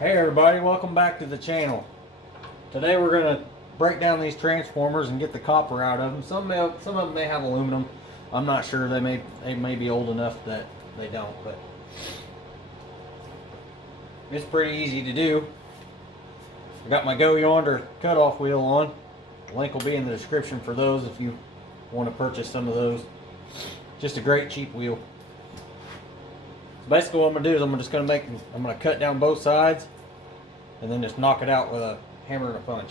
Hey everybody, welcome back to the channel. Today we're going to break down these transformers and get the copper out of them. Some of them may have aluminum. I'm not sure. They may be old enough that they don't, but it's pretty easy to do. I got my Go Yonder cutoff wheel on. The link will be in the description for those if you want to purchase some of those. Just a great cheap wheel. So basically what I'm going to do is I'm going to cut down both sides and then just knock it out with a hammer and a punch.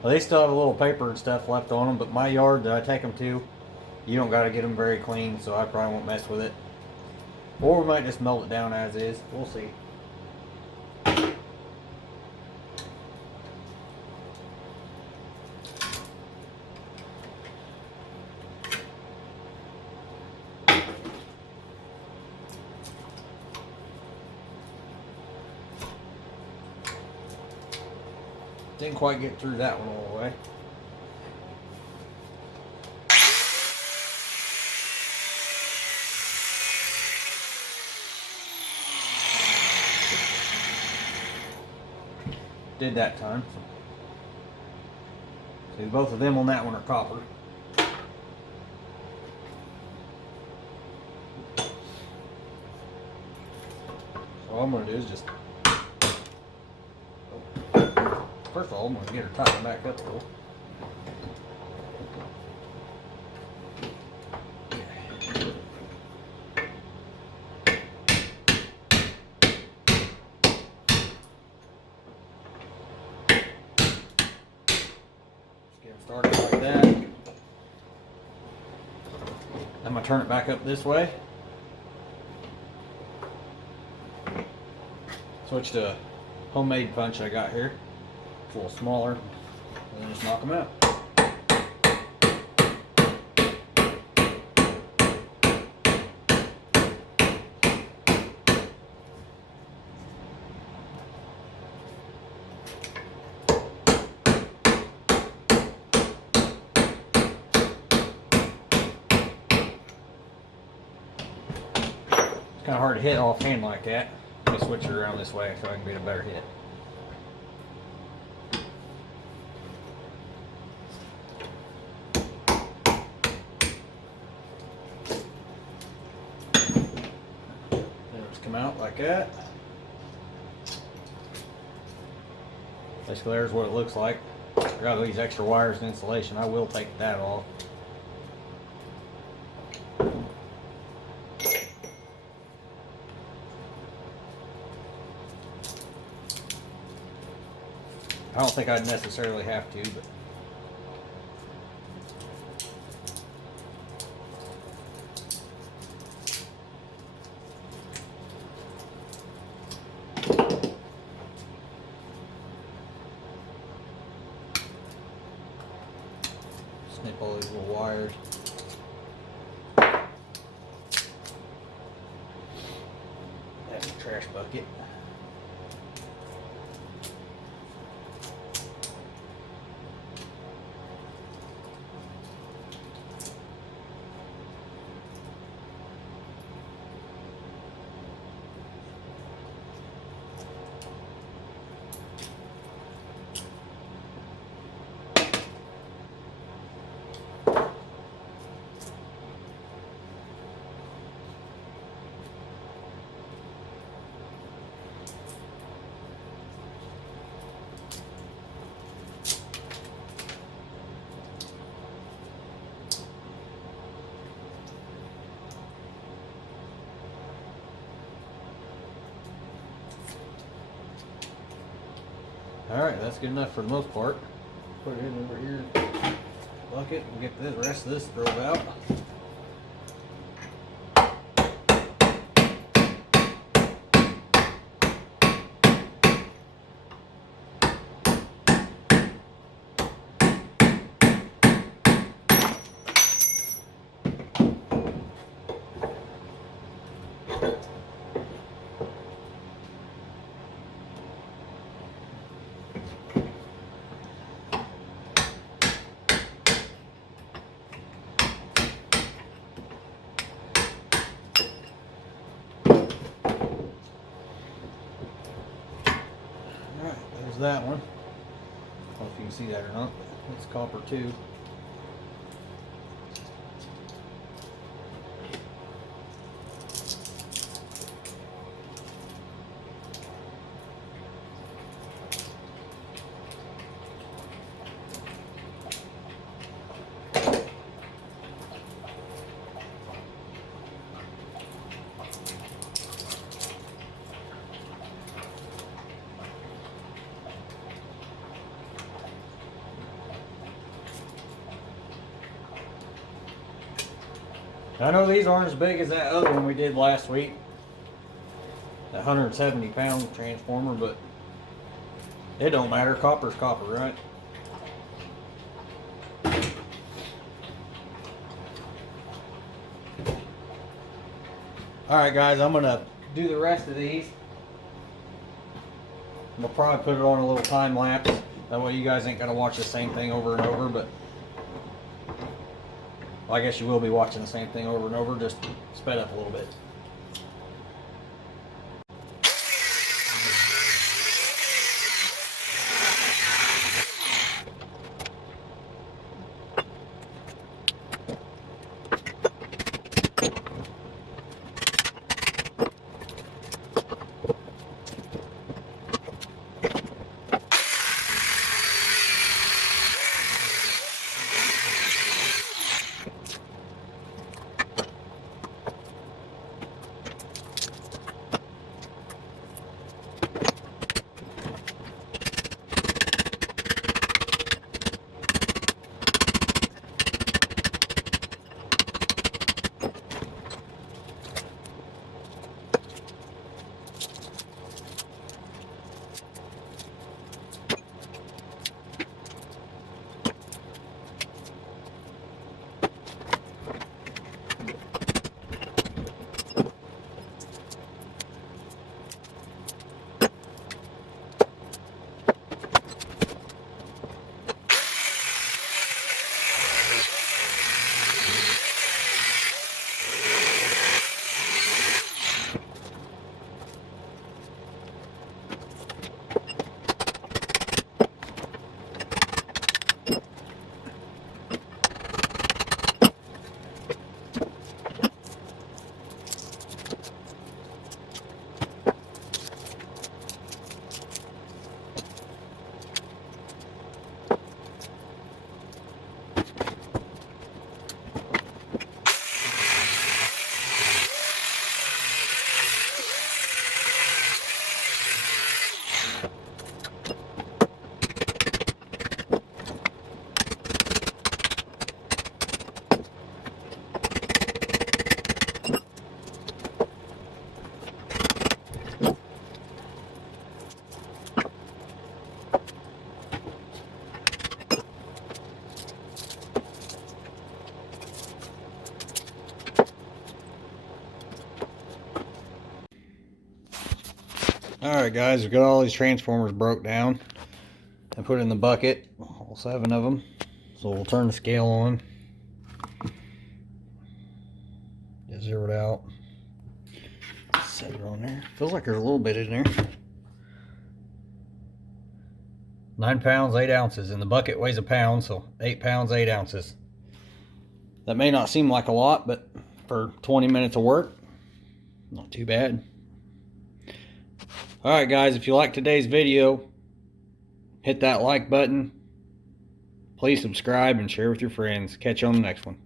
Well, they still have a little paper and stuff left on them, but my yard that I take them to, you don't got to get them very clean, so I probably won't mess with it. Or we might just melt it down as is. We'll see. Didn't quite get through that one all the way. Did that time. See, both of them on that one are copper. So all I'm going to do is just... First of all, I'm going to get her tightened back up a little. Just get them started like that. I'm going to turn it back up this way. Switch to a homemade punch I got here. It's a little smaller, and then just knock them out. It's kind of hard to hit offhand like that. Let me switch it around this way so I can get a better hit. Come out like that. Basically, there's what it looks like. I got these extra wires and insulation. I will take that off. I don't think I'd necessarily have to, but snip all these little wires. That's a trash bucket. Alright, that's good enough for the most part. Put it in over here. Bucket. We'll get the rest of this drove out. There's that one. I don't know if you can see that or not. It's copper too. I know these aren't as big as that other one we did last week, that 170-pound transformer, but it don't matter. Copper's copper, right? Alright guys, I'm going to do the rest of these. We'll probably put it on a little time lapse. That way you guys ain't going to watch the same thing over and over, but well, I guess you will be watching the same thing over and over, just sped up a little bit. Alright guys, we've got all these transformers broke down and put in the bucket, all 7 of them. So we'll turn the scale on. Get zeroed out. Set it on there. Feels like there's a little bit in there. 9 pounds, 8 ounces, and the bucket weighs a pound, so 8 pounds, 8 ounces. That may not seem like a lot, but for 20 minutes of work, not too bad. Alright guys, if you like today's video, hit that like button. Please subscribe and share with your friends. Catch you on the next one.